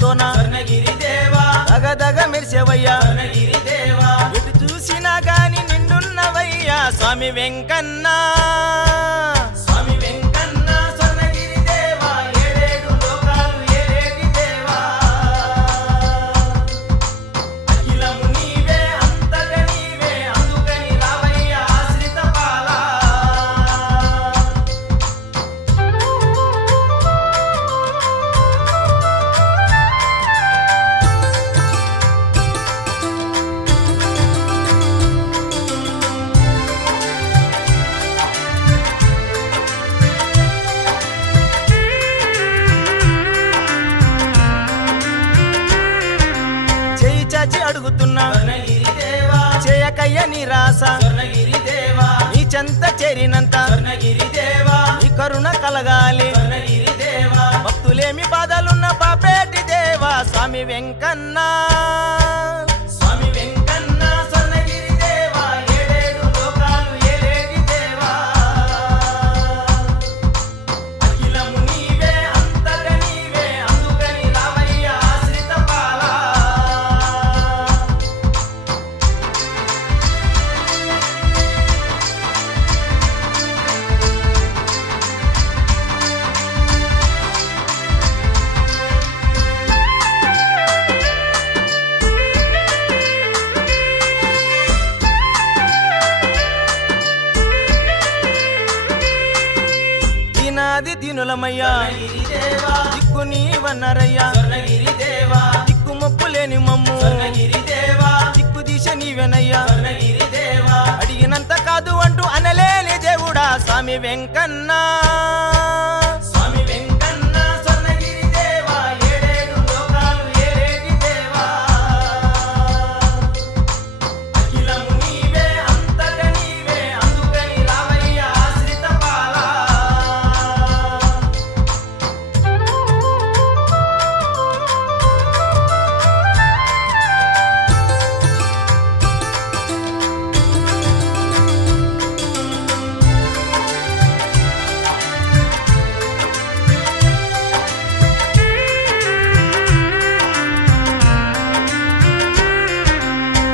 అందాలతోన స్వర్ణగిరి దేవా దగదగ మెరిసేవయ్యా స్వర్ణగిరి దేవా ఎటు చూసినా గాని నిండున్నవయ్యా స్వామి వెంకన్న స్వామి వెంకన్న స్వర్ణగిరి దేవా ఏడేడు లోకాలు ఏలేటి దేవా అఖిలము నీవే అంతట నీవే అందుకని రావయ్య ఆశ్రిత పాలా చేయి చాచి అడుగుతున్నా స్వర్ణగిరి దేవా చేయకయ్య నిరాశ స్వర్ణగిరి దేవా నీ చెంత చేరినంత స్వర్ణగిరి దేవా నీ కరుణ కలగాలి స్వర్ణగిరి దేవా భక్తులేమి బాధలున్న పాపేటి దేవా స్వామి వెంకన్న స్వామి వెంకన్న స్వర్ణగిరి దేవా ఏడేడు లోకాలు ఏలేటి దేవా అఖిలము నీవే అంతట నీవే అందుకని రావయ్య ఆశ్రిత పాలా దీనాది దీనులమయ్యా స్వర్ణగిరి దేవా దిక్కు నీవన్నరయ్యా స్వర్ణగిరి దేవా దిక్కు మొప్పు లేని మమ్ము స్వర్ణగిరి దేవా దిక్కు దిశ నీవెనయ్యా స్వర్ణగిరి దేవా అడిగినంత కాదు అంటూ అనలేని దేవుడా స్వామి వెంకన్న స్వామి వెంకన్న స్వర్ణగిరి దేవా ఏడేడు లోకాలు ఏలేటి దేవా అఖిలము నీవే అంతట నీవే అందుకని రావయ్య ఆశ్రిత పాలా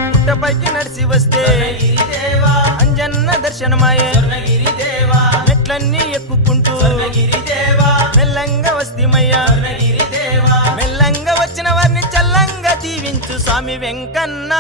పుట్టపైకి నడిచి వస్తే స్వర్ణగిరి దేవా అంజన్న దర్శనమాయే స్వర్ణగిరి దేవా మెట్లన్నీ ఎక్కుకుంటూ స్వర్ణగిరి దేవా మెల్లంగా వస్తిమయ్యా స్వర్ణగిరి దేవా మెల్లంగా వచ్చిన వారిని చల్లంగా దీవించు స్వామి వెంకన్న